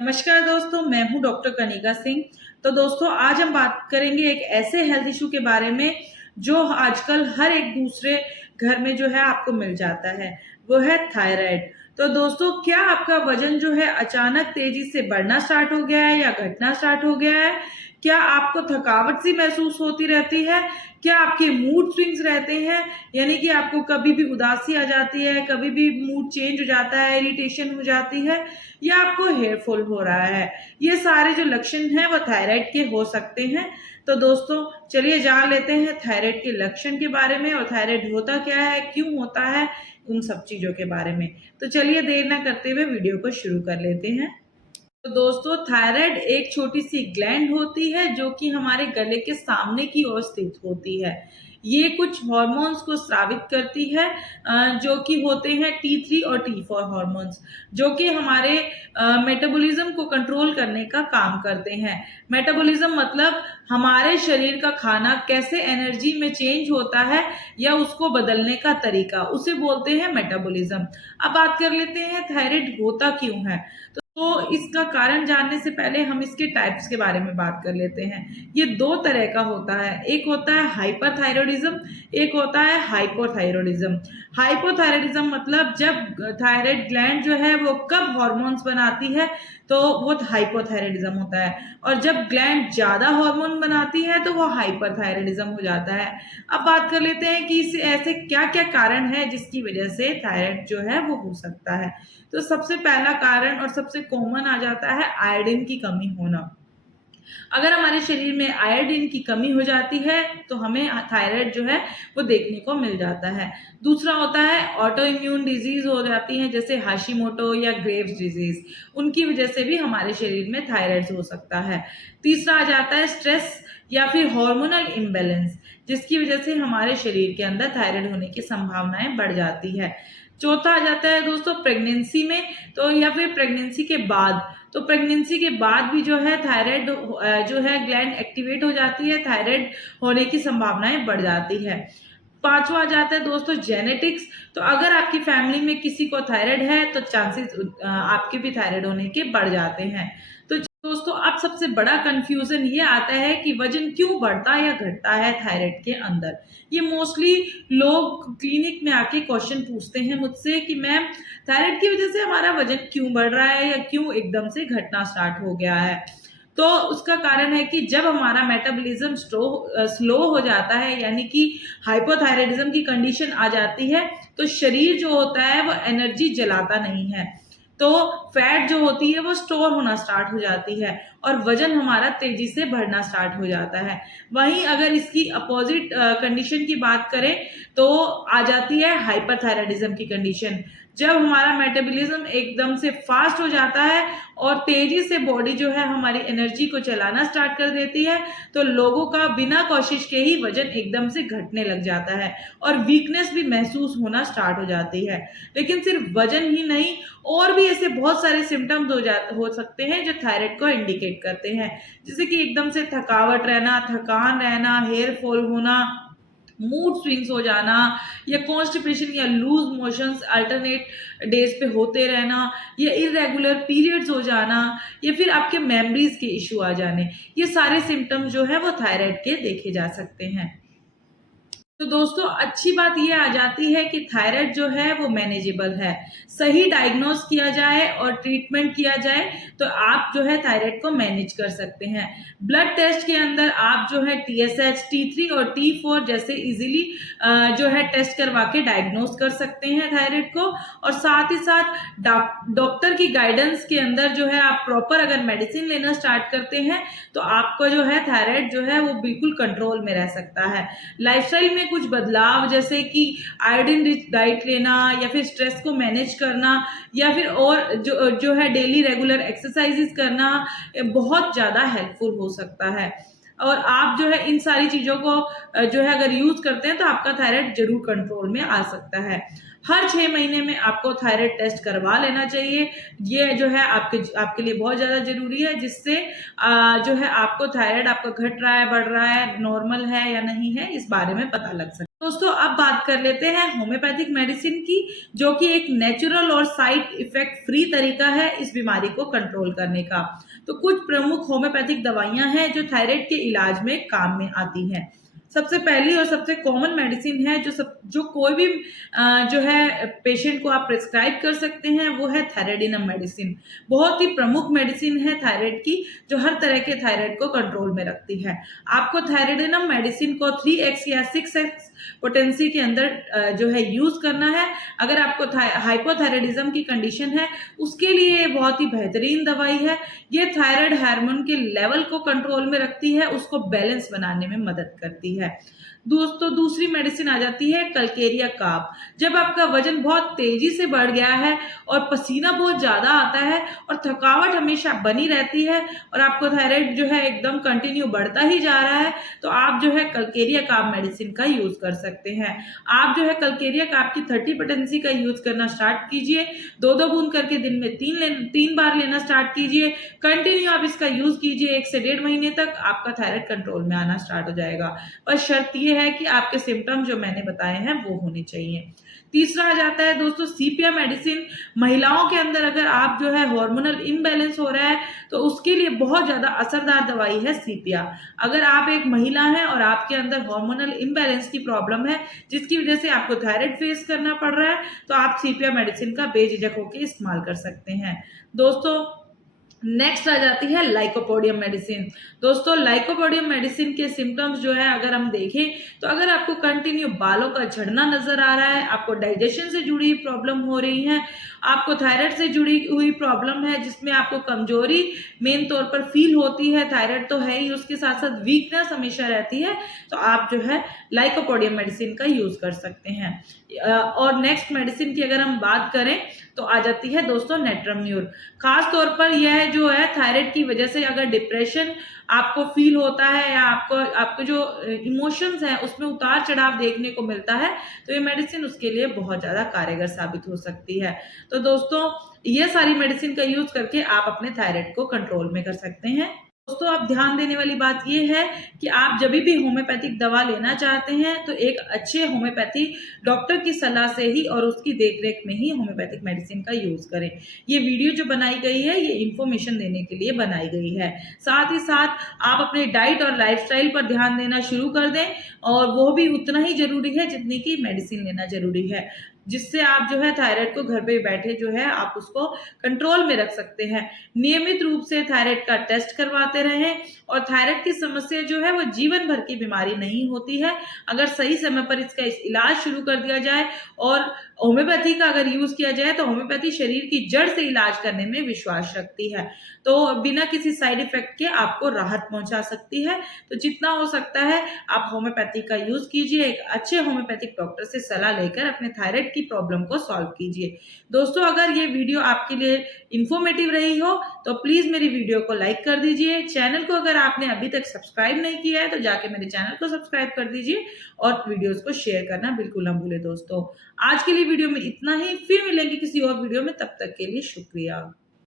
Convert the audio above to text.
नमस्कार दोस्तों, मैं हूं डॉक्टर कनिका सिंह। तो दोस्तों, आज हम बात करेंगे एक ऐसे हेल्थ इशू के बारे में जो आजकल हर एक दूसरे घर में जो है आपको मिल जाता है। वो है थायराइड। तो दोस्तों, क्या आपका वजन जो है अचानक तेजी से बढ़ना स्टार्ट हो गया है या घटना स्टार्ट हो गया है? क्या आपको थकावट सी महसूस होती रहती है? क्या आपके मूड स्विंग्स रहते हैं, यानी कि आपको कभी भी उदासी आ जाती है, कभी भी मूड चेंज हो जाता है, इरिटेशन हो जाती है, या आपको हेयर फॉल हो रहा है? ये सारे जो लक्षण हैं वो थायराइड के हो सकते हैं। तो दोस्तों, चलिए जान लेते हैं थायराइड के लक्षण के बारे में, और थायराइड होता क्या है, क्यों होता है, उन सब चीजों के बारे में। तो चलिए देर ना करते हुए वीडियो को शुरू कर लेते हैं। तो दोस्तों, थायराइड एक छोटी सी ग्लैंड होती है जो कि हमारे गले के सामने की ओर स्थित होती है। ये कुछ हार्मोन्स को स्रावित करती है, जो कि होते हैं T3 और T4 हार्मोन्स, जो कि हमारे मेटाबॉलिज्म को कंट्रोल करने का काम करते हैं। मेटाबॉलिज्म मतलब हमारे शरीर का खाना कैसे एनर्जी में चेंज होता है या उसको बदलने का तरीका, उसे बोलते हैं मेटाबॉलिज्म। अब बात कर लेते हैं थायराइड होता क्यों है। तो इसका कारण जानने से पहले हम इसके टाइप्स के बारे में बात कर लेते हैं। ये दो तरह का होता है, एक होता है हाइपरथायरॉयडिज्म, एक होता है हाइपोथायरॉयडिज्म। हाइपोथायरॉयडिज्म मतलब जब थायराइड ग्लैंड जो है वो कब हार्मोन्स बनाती है, तो वो हाइपोथायरॉयडिज्म होता है, और जब ग्लैंड ज्यादा हार्मोन बनाती है तो वो हाइपरथायरॉयडिज्म हो जाता है। अब बात कर लेते हैं कि इस ऐसे क्या क्या कारण है जिसकी वजह से थायराइड जो है वो हो सकता है। तो सबसे पहला कारण और सबसे कॉमन आ जाता है आयोडीन की कमी होना। अगर हमारे शरीर में आयोडीन की कमी हो जाती है तो हमें थायराइड जो है वो देखने को मिल जाता है। दूसरा होता है ऑटो इम्यून डिजीज हो जाती है, जैसे हाशिमोटो या ग्रेव्स डिजीज, उनकी वजह से भी हमारे शरीर में थायराइड हो सकता है। तीसरा आ जाता है स्ट्रेस या फिर हार्मोनल इम्बैलेंस, जिसकी वजह से हमारे शरीर के अंदर थायराइड होने की संभावनाएं बढ़ जाती है। चौथा आ जाता है दोस्तों प्रेगनेंसी में, तो या फिर प्रेगनेंसी के बाद। तो प्रेगनेंसी के बाद भी जो है थायराइड जो है ग्लैंड एक्टिवेट हो जाती है, थायराइड होने की संभावनाएं बढ़ जाती है। पांचवा आ जाता है दोस्तों जेनेटिक्स। तो अगर आपकी फैमिली में किसी को थायराइड है तो चांसेस आपके भी थायराइड होने के बढ़ जाते हैं। तो दोस्तों, अब सबसे बड़ा कंफ्यूजन ये आता है कि वजन क्यों बढ़ता या घटता है थायराइड के अंदर। ये मोस्टली लोग क्लिनिक में आके क्वेश्चन पूछते हैं मुझसे कि मैम, थायराइड की वजह से हमारा वजन क्यों बढ़ रहा है या क्यों एकदम से घटना स्टार्ट हो गया है। तो उसका कारण है कि जब हमारा मेटाबॉलिज्म स्लो हो जाता है, यानी कि हाइपोथायराइडिज्म की कंडीशन आ जाती है, तो शरीर जो होता है वो एनर्जी जलाता नहीं है, तो फैट जो होती है वो स्टोर होना स्टार्ट हो जाती है और वजन हमारा तेजी से बढ़ना स्टार्ट हो जाता है। वहीं अगर इसकी अपोजिट कंडीशन की बात करें तो आ जाती है हाइपरथायराइडिज्म की कंडीशन। जब हमारा मेटाबॉलिज्म एकदम से फास्ट हो जाता है और तेजी से बॉडी जो है हमारी एनर्जी को चलाना स्टार्ट कर देती है, तो लोगों का बिना कोशिश के ही वजन एकदम से घटने लग जाता है और वीकनेस भी महसूस होना स्टार्ट हो जाती है। लेकिन सिर्फ वजन ही नहीं, और भी ऐसे बहुत सारे सिम्टम्स हो सकते हैं जो थायराइड को इंडिकेट करते हैं, जैसे कि एकदम से थकावट रहना, थकान रहना, हेयर फॉल होना, मूड स्विंग्स हो जाना, या कॉन्स्टिपेशन या लूज मोशंस अल्टरनेट डेज पे होते रहना, या इरेगुलर पीरियड्स हो जाना, या फिर आपके मेमोरीज के इशू आ जाने। ये सारे सिम्टम्स जो है वो थायराइड के देखे जा सकते हैं। तो दोस्तों, अच्छी बात ये आ जाती है कि थायराइड जो है वो मैनेजेबल है। सही डायग्नोस किया जाए और ट्रीटमेंट किया जाए तो आप जो है थायराइड को मैनेज कर सकते हैं। ब्लड टेस्ट के अंदर आप जो है TSH, T3 और T4 जैसे इजीली जो है टेस्ट करवा के डायग्नोस कर सकते हैं थायराइड को, और साथ ही साथ डॉक्टर की गाइडेंस के अंदर जो है आप प्रॉपर अगर मेडिसिन लेना स्टार्ट करते हैं तो आपका जो है थायराइड जो है वो बिल्कुल कंट्रोल में रह सकता है। लाइफस्टाइल में कुछ बदलाव, जैसे कि आयोडीन रिच डाइट लेना, या फिर स्ट्रेस को मैनेज करना, या फिर और जो है डेली रेगुलर एक्सरसाइजेस करना, बहुत ज्यादा हेल्पफुल हो सकता है। और आप जो है इन सारी चीजों को जो है अगर यूज करते हैं तो आपका थायराइड जरूर कंट्रोल में आ सकता है। हर 6 महीने में आपको थायराइड टेस्ट करवा लेना चाहिए। ये जो है आपके लिए बहुत ज्यादा जरूरी है, जिससे जो है आपको थायराइड आपका घट रहा है, बढ़ रहा है, नॉर्मल है या नहीं है, इस बारे में पता लग सकता है। दोस्तों अब बात कर लेते हैं होम्योपैथिक मेडिसिन की, जो कि एक नेचुरल और साइड इफेक्ट फ्री तरीका है इस बीमारी को कंट्रोल करने का। तो कुछ प्रमुख होम्योपैथिक दवाइयां हैं जो थायराइड के इलाज में काम में आती हैं। सबसे पहली और सबसे कॉमन मेडिसिन है जो कोई भी जो है पेशेंट को आप प्रिस्क्राइब कर सकते हैं, वो है थायराइडिनम मेडिसिन। बहुत ही प्रमुख मेडिसिन है थायराइड की, जो हर तरह के थायराइड को कंट्रोल में रखती है। आपको थायराइडिनम मेडिसिन को 3x या 6x पोटेंसी के अंदर जो है यूज करना है। अगर आपको हाइपोथायराइडिज्म की कंडीशन है, उसके लिए ये बहुत ही बेहतरीन दवाई है। ये थायराइड हार्मोन के लेवल को कंट्रोल में रखती है, उसको बैलेंस बनाने में मदद करती है। दोस्तों दूसरी मेडिसिन आ जाती है कलकेरिया काब। जब आपका वजन बहुत तेजी से बढ़ गया है और पसीना बहुत ज्यादा आता है और थकावट हमेशा बनी रहती है और आपको थायराइड जो है एकदम कंटिन्यू बढ़ता ही जा रहा है, तो आप जो है कलकेरिया काब मेडिसिन का यूज कर सकते हैं। आप जो है कलकेरिया काब की 30 पोटेंसी का यूज करना स्टार्ट कीजिए। 2-2 बूंद करके दिन में 3 बार लेना स्टार्ट कीजिए। कंटिन्यू आप इसका यूज कीजिए, 1 से 1.5 महीने तक आपका थायराइड कंट्रोल में आना स्टार्ट हो जाएगा। पर शर्त ये है कि आपके सिम्टम जो मैंने बताए हैं वो होने चाहिए। तीसरा आ जाता है दोस्तों सीपिया मेडिसिन। महिलाओं के अंदर अगर आप जो है हार्मोनल इम्बैलेंस हो रहा है, तो उसके लिए बहुत ज्यादा असरदार दवाई है सीपिया। अगर आप एक महिला हैं और आपके अंदर हार्मोनल इम्बैलेंस की प्रॉब्लम है, जिसकी वजह से आपको थायराइड फेस करना पड़ रहा है, तो आप सीपिया मेडिसिन का बेझिझक होकर इस्तेमाल कर सकते हैं। दोस्तों नेक्स्ट आ जाती है लाइकोपोडियम मेडिसिन। दोस्तों लाइकोपोडियम मेडिसिन के सिम्टम्स जो है अगर हम देखें, तो अगर आपको कंटिन्यू बालों का झड़ना नजर आ रहा है, आपको डाइजेशन से जुड़ी प्रॉब्लम हो रही है, आपको थायराइड से जुड़ी हुई प्रॉब्लम है जिसमें आपको कमजोरी मेन तौर पर फील होती है, थायराइड तो है ही, उसके साथ साथ वीकनेस हमेशा रहती है, तो आप जो है लाइकोपोडियम मेडिसिन का यूज कर सकते हैं। और नेक्स्ट मेडिसिन की अगर हम बात करें तो आ जाती है दोस्तों नेट्रम्यूर। खास तौर पर यह जो है थायराइड की वजह से अगर डिप्रेशन आपको फील होता है या आपको जो इमोशंस हैं उसमें उतार चढ़ाव देखने को मिलता है, तो ये मेडिसिन उसके लिए बहुत ज्यादा कारगर साबित हो सकती है। तो दोस्तों ये सारी मेडिसिन का यूज करके आप अपने थायराइड को कंट्रोल में कर सकते हैं। दोस्तों आप ध्यान देने वाली बात यह है कि आप जब भी होम्योपैथिक दवा लेना चाहते हैं, तो एक अच्छे होम्योपैथी डॉक्टर की सलाह से ही और उसकी देखरेख में ही होम्योपैथिक मेडिसिन का यूज करें। ये वीडियो जो बनाई गई है, ये इंफॉर्मेशन देने के लिए बनाई गई है। साथ ही साथ आप अपने डाइट और लाइफस्टाइल पर ध्यान देना शुरू कर दें, और वो भी उतना ही जरूरी है जितनी की मेडिसिन लेना जरूरी है, जिससे आप जो है थायराइड को घर पे बैठे जो है आप उसको कंट्रोल में रख सकते हैं। नियमित रूप से थायराइड का टेस्ट करवाते रहें, और थायराइड की समस्या जो है वो जीवन भर की बीमारी नहीं होती है। अगर सही समय पर इसका इलाज शुरू कर दिया जाए और होम्योपैथी का अगर यूज किया जाए, तो होम्योपैथी शरीर की जड़ से इलाज करने में विश्वास रखती है, तो बिना किसी साइड इफेक्ट के आपको राहत पहुंचा सकती है। तो जितना हो सकता है आप होम्योपैथी का यूज कीजिए, एक अच्छे होम्योपैथिक डॉक्टर से सलाह लेकर अपने थायराइड की प्रॉब्लम को सॉल्व कीजिए। दोस्तों अगर ये वीडियो आपके लिए इंफॉर्मेटिव रही हो, तो प्लीज मेरी वीडियो को लाइक कर दीजिए। चैनल को अगर आपने अभी तक सब्सक्राइब नहीं किया है, तो जाके मेरे चैनल को सब्सक्राइब कर दीजिए, और वीडियोस को शेयर करना बिल्कुल ना भूले। दोस्तों आज के लिए वीडियो में इतना ही, फिर मिलेंगे किसी और वीडियो में, तब तक के लिए शुक्रिया।